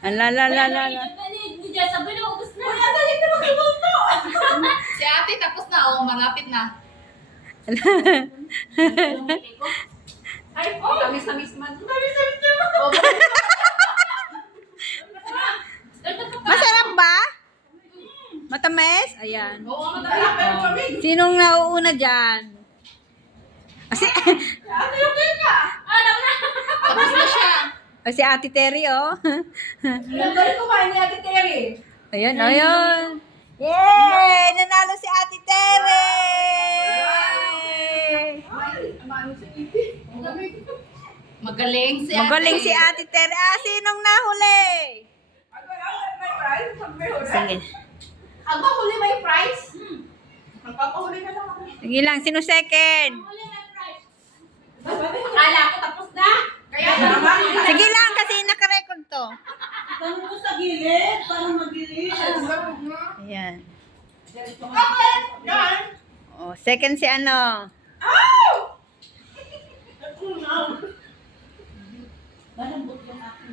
Ala, la, la, la, la. Sabi na, ubus na. Wala, galit na magluto. Si ate, tapos na. Oh, malapit na. Ay, oh. Tamis-tamis man. Tamis-tamis naman. Masarap ba? Matamis? Ayan. Oo, matamis. Sinong nauuna dyan? Si, Ate, okay ka? Tapos na siya. si Ate Terry, oh. Ang galing kumain ni Ate Terry. Ayan, ayan. Yay! Nanalo si Ate Terry! Magaling si Ate. Magaling si Ate Terry. Ah, sinong nahuli? Sige. Ang mahuli may prize? Magpapahuli na lang ako. Sige lang, sino second? Akala ko tapos na. Kaya naman. Sige lang, kasi nakarecord to. Tanong ko sa gilid, para magilid. Ayan. Okay. Yan. Oh, second si ano? Ow! Malambot yung akin.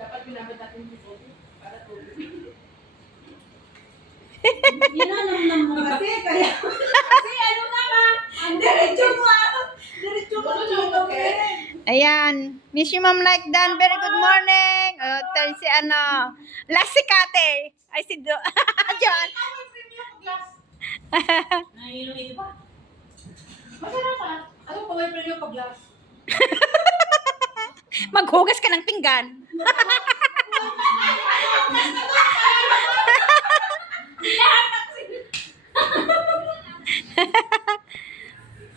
Dapat pinabot natin dito para tulog. Ginanam mo kasi, kaya... Kasi ano naman? Diretso mo ako. Diretso mo ako. Ayan. Miss you, Ma'am Like Dan. Very good morning. Oh, turn si ano. Last si Kate. Ay, si John. Nainom ito ba? Masarap pa. Ano pa may prelyo pag glass? Maghugas ka ng pinggan.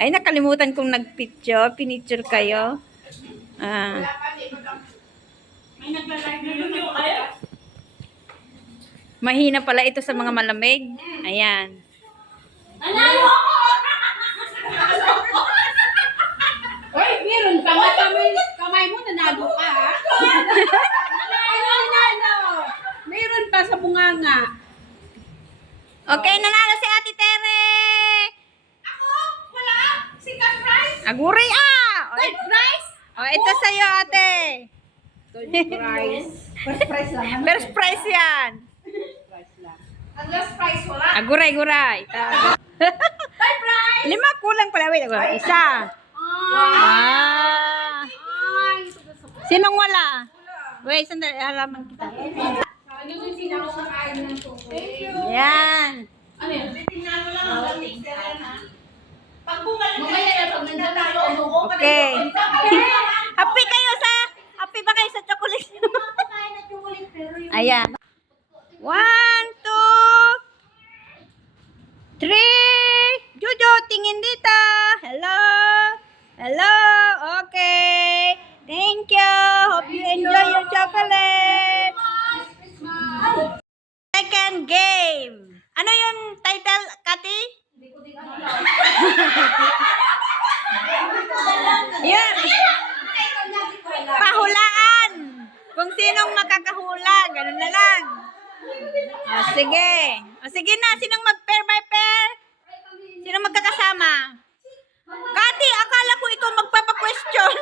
Ay, nakalimutan kong nagpicture. Pinicture kayo. Ah. May nagla-live na yun kayo? Mahina pala ito sa mga malamig. Ayan. Nanalo ako! Uy, meron pa nga kamay mo, nanalo ka ha? Nanalo! Meron pa sa bunganga. Okay, nanalo si Ate Tere. Ako? Wala? Second prize? Aguray ah! Third prize? Oh, ito sa'yo, ate. Third prize. First prize lang. First prize yan. Ang last prize wala? Aguray-guray. Third prize! 5 kulang pala. Wait, isa. Ah. Ay, Sinong wala? Wait, sandali. Halaman kita. ano yung sinakakain ng tubig? Yan. Ano yan? Tingnan mo lang ang mixer na. Pag bumalik Mamaya na pag nandun tayo, ano ko? Okay. Happy kayo sa... Happy ba kayo sa chocolate? Ayan. 1, 2, 3. Jojo, tingin dito. Hello. Hello. Okay. Thank you. Hope you enjoy your chocolate. Second game. Ano yung title, Kati? Yan. Pahulaan. Kung sinong makakahula, ganun na lang. Sige. Sige na, sinong mag-pair by pair? Sinong magkakasama? Kati, akala ko ikaw magpapa-question.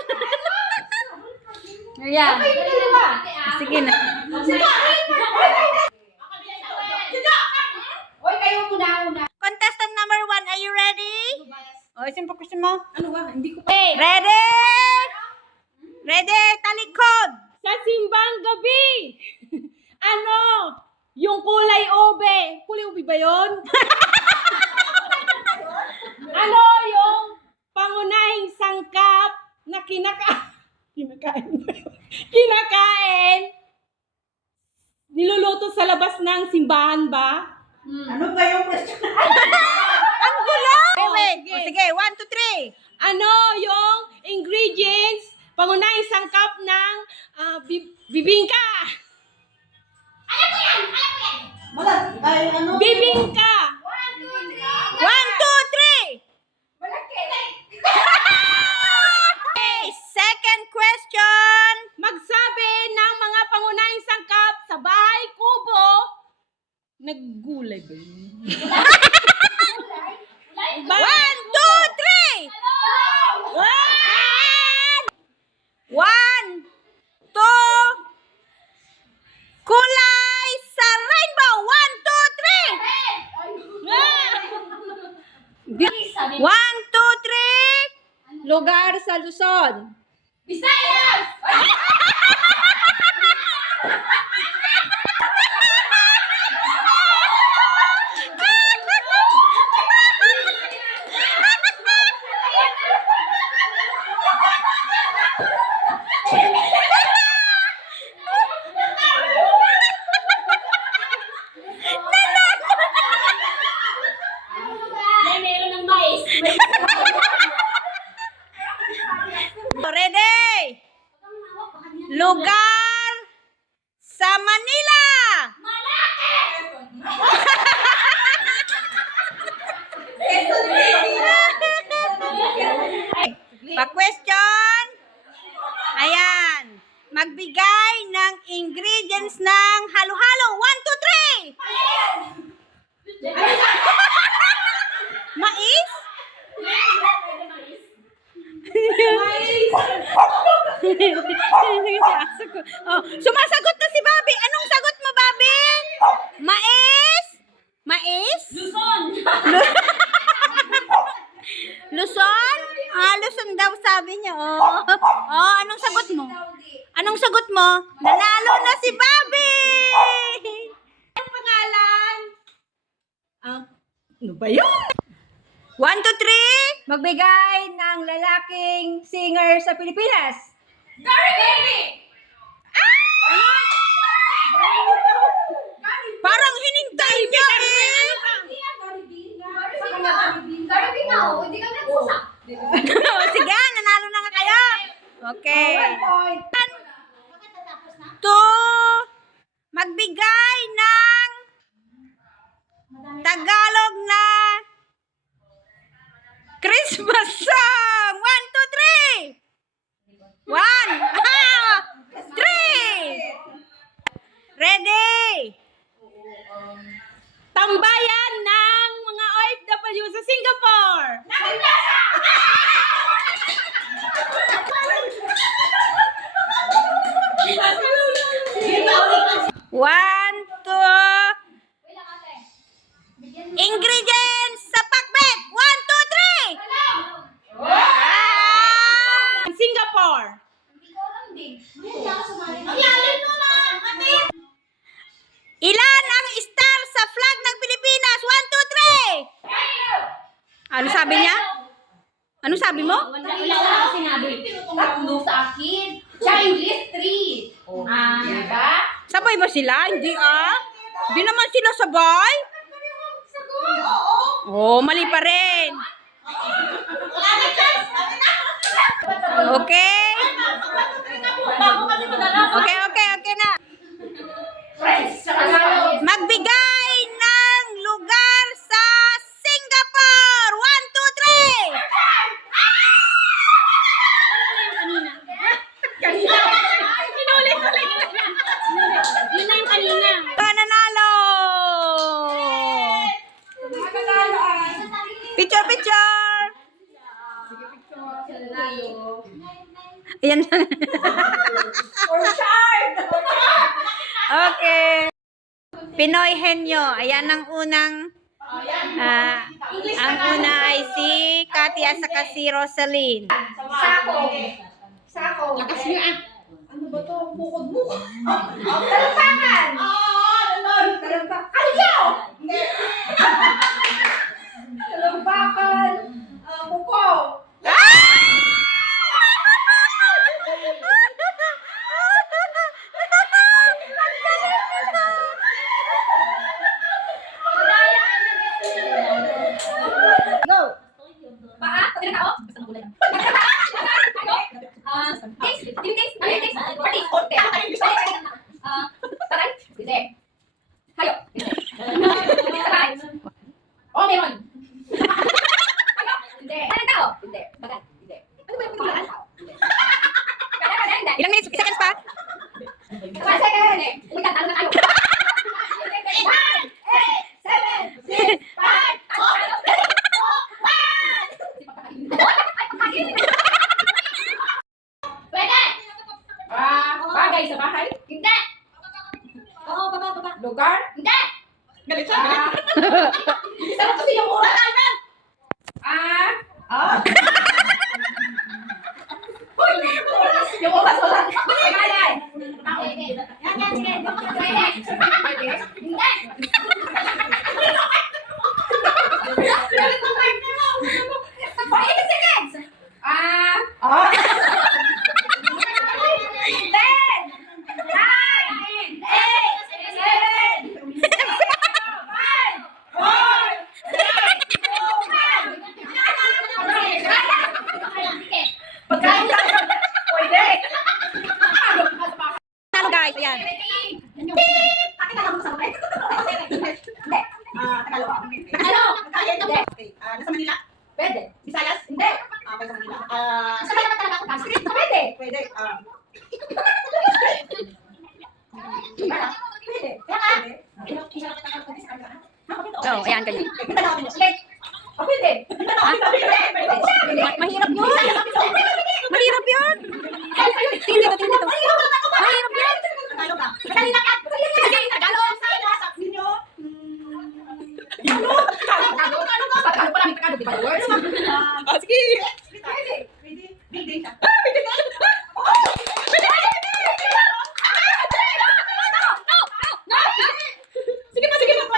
Ayan. Sige na. Uy, kayo una. Contestant number 1, are you ready? O, isin pa question mo. Ano ba? Hindi ko pa. Ready? Ready? Talikod. Sa simbang gabi. Ano? Yung kulay ube. Kulay ube ba yun? Ano yung pangunahing sangkap na kinakain? Niluluto sa labas ng simbahan ba? Ano ba yung question? Ang gulo! Wait. O, sige, 1, 2, 3. Ano yung ingredients, pangunahing sangkap ng bibingka? Ay, ano? Bibingka! 1, 2, 3. Okay, second question. Magsabi ng mga pangunahing sangkap sa bahay kubo. Naggulay ba yun? 1, 2, 3. 1, 2, Luzon? Visayas! May meron ng mais. Ready? Lugar sa Manila. Pa-question. Ayan. Magbigay ng ingredients ng halo-halo. 1, 2, 3. Mais? Oh, sumasagot na si Bobby. Anong sagot mo, Bobby? Mais? Mais? Luzon! Luzon? Ah, Luzon daw sabi niya. Oh. Oh, anong sagot mo? Anong sagot mo? Nanalo na si Bobby! Ang pangalan? Ano ba yun? 1, 2, 3. Magbigay ng lalaking singer sa Pilipinas. Gary Baby! Parang hinintay niya eh. Gary B nga, oh. Hindi ka nagsusak. Sige, nanalo na nga kayo. Okay. 2. Magbigay ng Tagalog na Christmas song. 1, 2, 3. 1, 3. Ready? Tambayan ng mga OFW sa Singapore. One, two. Ingredients sa pakbet. 1, 2, 3. Singapore. Ilan ang star sa flag ng Pilipinas? 1, 2, 3. Ano sabi niya? Ano sabi mo? Wala ko sinabi. Tatlo sa akin. Siya English 3. Diba? Sabay ba sila? Hindi ah. Hindi naman sila sabay. Oh, mali pa rin. Okay? Okay na. Magbigay ng lugar sa Singapore. 1, 2, 3. Kanina. Inulit. Yun na yung kanina. Nanalo! Picture! Ayan lang. Okay. Pinoy Henyo. Ayan ang unang ang una ay si Cathy at saka si Rosaline. Sako. Lakas niya ah. Ano ba to? Bukod mo. Talampakan. Talampakan. Ayaw! Talampakan. Kuko. Go! Paa? Pati na tao? Basta magulay. Taste? Ano yung taste? Ano yung taste? Party? Taray? Hindi. Hayo? Hindi. Taray? Oh, meron. Hayo? Hindi. Parang tao? Hindi. Bagal? Hindi. Ano ba yung pangalan tao? Hindi. Kada? Hindi. Ilang minutes? Seconds pa? 1 second. Hindi. Uy, talo na tayo. 1, 8, 7, 6, 5, Pwede! Bagay sa bahay. Hindi! Oo, baba. Lugar. Hindi! Galit siya, galit. Sarap kasi yung mura namin! Yung oras wala. Pagalan. Yan, sige. Pwede. Hindi. Ano guys, ayan. Nasa Manila. Pwede. Visayas? Hindi. Okay, sa Manila. Sabay naman talaga ako kasi. Pwede. Pwede. Pwede. Kaya nga. Oh, ayan ganyan. Ulit. Oh, pwede. Mahirap yun. Mahirap yun. Tingin dito, tingin dito. Mahirap yun. Tagalog ka. Kanina ka. Sige, Tagalog. Sabi ninyo, Tagalog pa namin Tagalog, di ba? Words? Sige. pwede. Building siya. Sige pa, sige pa. Pwede.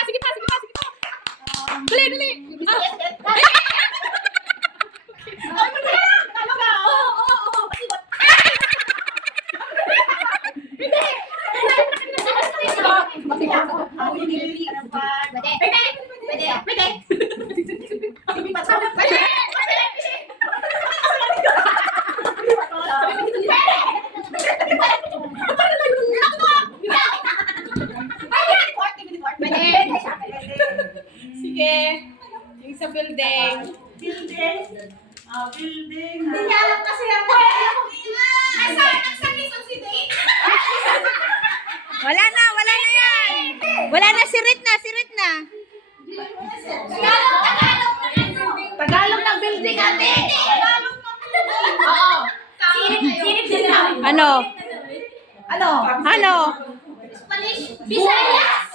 Sige pa. Dali. Sige. Yung sa building. Building. Building. Wala na yan. Wala na, sirit na. Tagalog ng building ate. Oo. Sinip din namin. Ano? Ano? Visayas.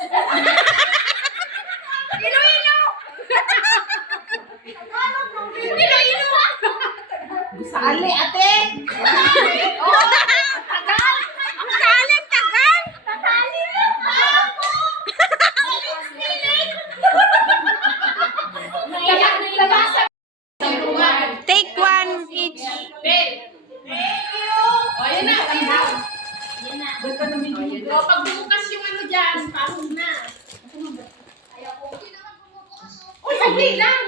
Sali ate. Take one each. Pagbukas yung ano dyan, parang na. Uy, saglit lang.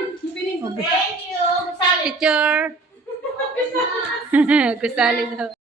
Picture. Gusali daw.